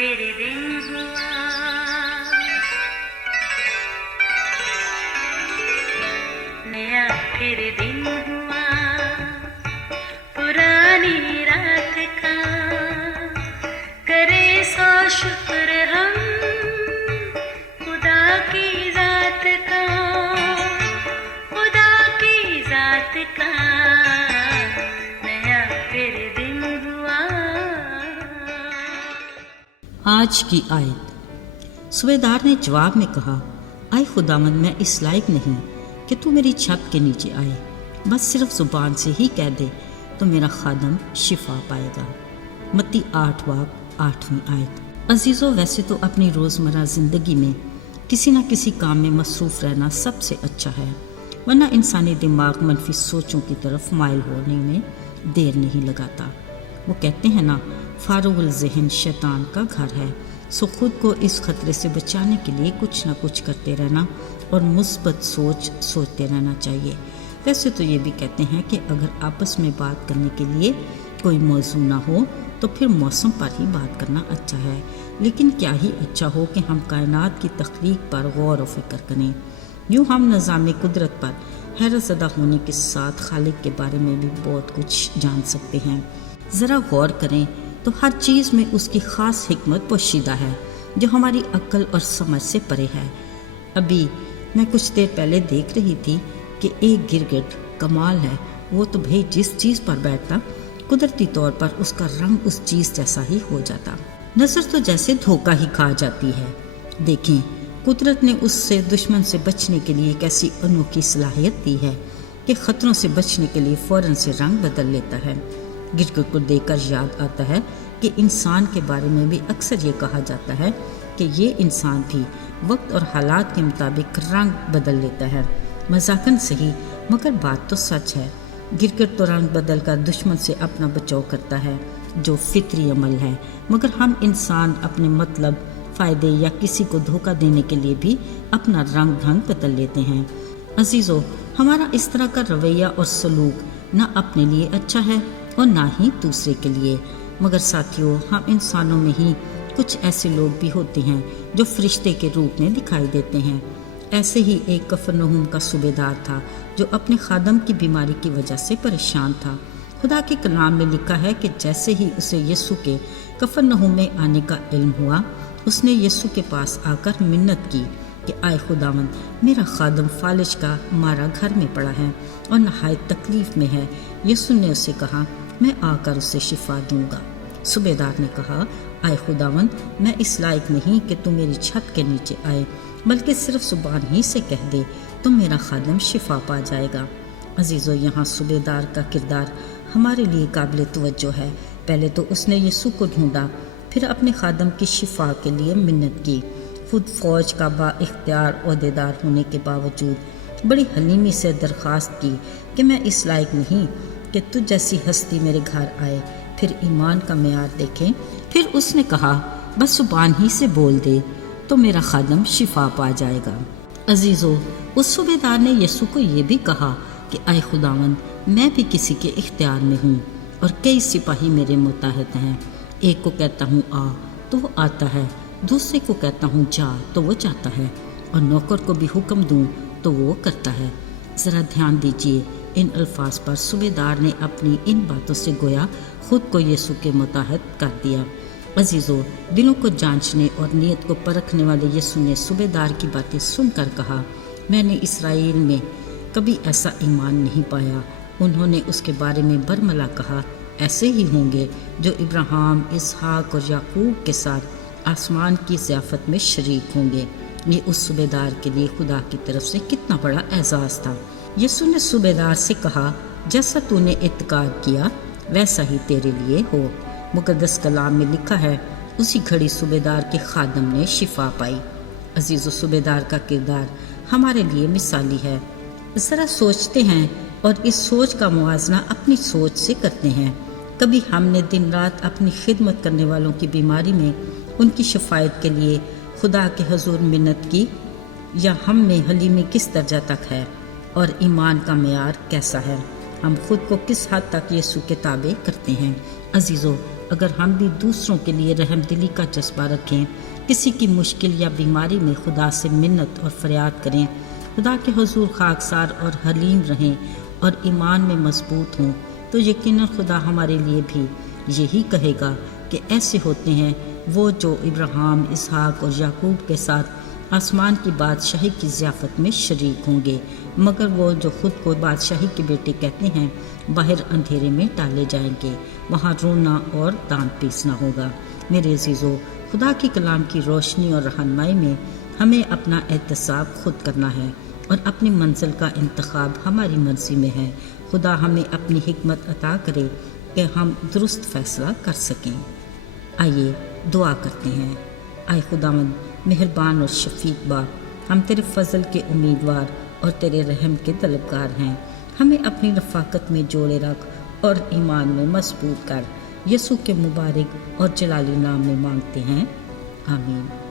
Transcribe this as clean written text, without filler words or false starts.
پھر دن ہوا، نیا پھر دن ہوا، پرانی رات کا کرے سو شکر ہم خدا کی ذات کا، خدا کی ذات کا نیا پھر دن ہوا۔ آج کی آیت۔ صوبیدار نے جواب میں کہا، اے خداوند، میں اس لائق نہیں کہ تو میری چھت کے نیچے آئے، بس صرف زبان سے ہی کہہ دے تو میرا خادم شفا پائے گا۔ متی 8 باب 8ویں آیت۔ عزیزو، ویسے تو اپنی روزمرہ زندگی میں کسی نہ کسی کام میں مصروف رہنا سب سے اچھا ہے، ورنہ انسانی دماغ منفی سوچوں کی طرف مائل ہونے میں دیر نہیں لگاتا۔ وہ کہتے ہیں نا، فارغ الذہن شیطان کا گھر ہے، سو خود کو اس خطرے سے بچانے کے لیے کچھ نہ کچھ کرتے رہنا اور مثبت سوچ سوچتے رہنا چاہیے۔ ویسے تو یہ بھی کہتے ہیں کہ اگر آپس میں بات کرنے کے لیے کوئی موضوع نہ ہو تو پھر موسم پر ہی بات کرنا اچھا ہے، لیکن کیا ہی اچھا ہو کہ ہم کائنات کی تخلیق پر غور و فکر کریں۔ یوں ہم نظام قدرت پر حیرت زدہ ہونے کے ساتھ خالق کے بارے میں بھی بہت کچھ جان سکتے ہیں۔ ذرا غور کریں تو ہر چیز میں اس کی خاص حکمت پوشیدہ ہے جو ہماری عقل اور سمجھ سے پرے ہے۔ ابھی میں کچھ دیر پہلے دیکھ رہی تھی کہ ایک گرگٹ کمال ہے، وہ تو بھئی جس چیز پر بیٹھتا قدرتی طور پر اس کا رنگ اس چیز جیسا ہی ہو جاتا، نظر تو جیسے دھوکہ ہی کھا جاتی ہے۔ دیکھیں قدرت نے اس سے دشمن سے بچنے کے لیے ایک ایسی انوکھی صلاحیت دی ہے کہ خطروں سے بچنے کے لیے فوراً سے رنگ بدل لیتا ہے۔ گرگٹ کو دیکھ کر یاد آتا ہے کہ انسان کے بارے میں بھی اکثر یہ کہا جاتا ہے کہ یہ انسان بھی وقت اور حالات کے مطابق رنگ بدل لیتا ہے۔ مذاقاً صحیح مگر بات تو سچ ہے۔ گرگٹ تو رنگ بدل کر دشمن سے اپنا بچاؤ کرتا ہے جو فطری عمل ہے، مگر ہم انسان اپنے مطلب، فائدے یا کسی کو دھوکہ دینے کے لیے بھی اپنا رنگ ڈھنگ بدل لیتے ہیں۔ عزیزو، ہمارا اس طرح کا رویہ اور سلوک نہ اپنے لیے اچھا ہے اور نہ ہی دوسرے کے لیے، مگر ساتھیوں، ہم انسانوں میں ہی کچھ ایسے لوگ بھی ہوتے ہیں جو فرشتے کے روپ میں دکھائی دیتے ہیں۔ ایسے ہی ایک کفرنہوم کا صوبیدار تھا جو اپنے خادم کی بیماری کی وجہ سے پریشان تھا۔ خدا کے کلام میں لکھا ہے کہ جیسے ہی اسے یسوع کے کفرنہوم میں آنے کا علم ہوا، اس نے یسوع کے پاس آ کر منت کی کہ اے خداوند، میرا خادم فالج کا مارا گھر میں پڑا ہے اور نہایت تکلیف میں ہے۔ یسوع نے اسے کہا، میں آ کر اسے شفا دوں گا۔ صوبیدار نے کہا، اے خداوند، میں اس لائق نہیں کہ تو میری چھت کے نیچے آئے، بلکہ صرف زبان ہی سے کہہ دے تو میرا خادم شفا پا جائے گا۔ عزیزو، یہاں صوبیدار کا کردار ہمارے لیے قابل توجہ ہے۔ پہلے تو اس نے یسوع کو ڈھونڈا، پھر اپنے خادم کی شفا کے لیے منت کی۔ خود فوج کا با اختیار عہدیدار ہونے کے باوجود بڑی حلیمی سے درخواست کی کہ میں اس لائق نہیں کہ تجھ جیسی ہستی میرے گھر آئے۔ پھر ایمان کا معیار دیکھیں۔ پھر اس نے کہا، بس زبان ہی سے بول دے تو میرا خادم شفا پا جائے گا۔ عزیزو، اس صوبیدار نے یسوع کو یہ بھی کہا کہ اے خداوند، میں بھی کسی کے اختیار میں ہوں اور کئی سپاہی میرے متحد ہیں۔ ایک کو کہتا ہوں آ تو وہ آتا ہے، دوسرے کو کہتا ہوں جا تو وہ جاتا ہے، اور نوکر کو بھی حکم دوں تو وہ کرتا ہے۔ ذرا دھیان دیجیے، ان الفاظ پر صوبیدار نے اپنی ان باتوں سے گویا خود کو یسوع کے متحد کر دیا۔ عزیزو، دلوں کو جانچنے اور نیت کو پرکھنے والے یسوع نے صوبیدار کی باتیں سن کر کہا، میں نے اسرائیل میں کبھی ایسا ایمان نہیں پایا۔ انہوں نے اس کے بارے میں برملا کہا، ایسے ہی ہوں گے جو ابراہیم، اسحاق اور یعقوب کے ساتھ آسمان کی ضیافت میں شریک ہوں گے۔ یہ اس صوبیدار کے لیے خدا کی طرف سے کتنا بڑا اعزاز تھا۔ یسوع نے صوبیدار سے کہا، جیسا تو نے اعتقاد کیا ویسا ہی تیرے لیے ہو۔ مقدس کلام میں لکھا ہے، اسی گھڑی صوبیدار کے خادم نے شفا پائی۔ عزیز و صوبیدار کا کردار ہمارے لیے مثالی ہے۔ ذرا سوچتے ہیں اور اس سوچ کا موازنہ اپنی سوچ سے کرتے ہیں۔ کبھی ہم نے دن رات اپنی خدمت کرنے والوں کی بیماری میں ان کی شفایت کے لیے خدا کے حضور منت کی، یا ہم میں حلیمی کس درجہ تک ہے اور ایمان کا معیار کیسا ہے؟ ہم خود کو کس حد تک یسوع کے تابع کرتے ہیں؟ عزیزو، اگر ہم بھی دوسروں کے لیے رحم دلی کا جذبہ رکھیں، کسی کی مشکل یا بیماری میں خدا سے منت اور فریاد کریں، خدا کے حضور خاکسار اور حلیم رہیں اور ایمان میں مضبوط ہوں، تو یقیناً خدا ہمارے لیے بھی یہی کہے گا کہ ایسے ہوتے ہیں وہ جو ابراہیم، اسحاق اور یعقوب کے ساتھ آسمان کی بادشاہی کی ضیافت میں شریک ہوں گے، مگر وہ جو خود کو بادشاہی کے بیٹے کہتے ہیں باہر اندھیرے میں ڈالے جائیں گے، وہاں رونا اور دانت پیسنا ہوگا۔ میرے عزیزو، خدا کی کلام کی روشنی اور رہنمائی میں ہمیں اپنا احتساب خود کرنا ہے اور اپنی منزل کا انتخاب ہماری مرضی میں ہے۔ خدا ہمیں اپنی حکمت عطا کرے کہ ہم درست فیصلہ کر سکیں۔ آئیے دعا کرتے ہیں۔ اے خداوند مہربان اور شفیق باپ، ہم تیرے فضل کے امیدوار اور تیرے رحم کے طلبگار ہیں۔ ہمیں اپنی رفاقت میں جوڑے رکھ اور ایمان میں مضبوط کر۔ یسوع کے مبارک اور جلالی نام میں مانگتے ہیں، آمین۔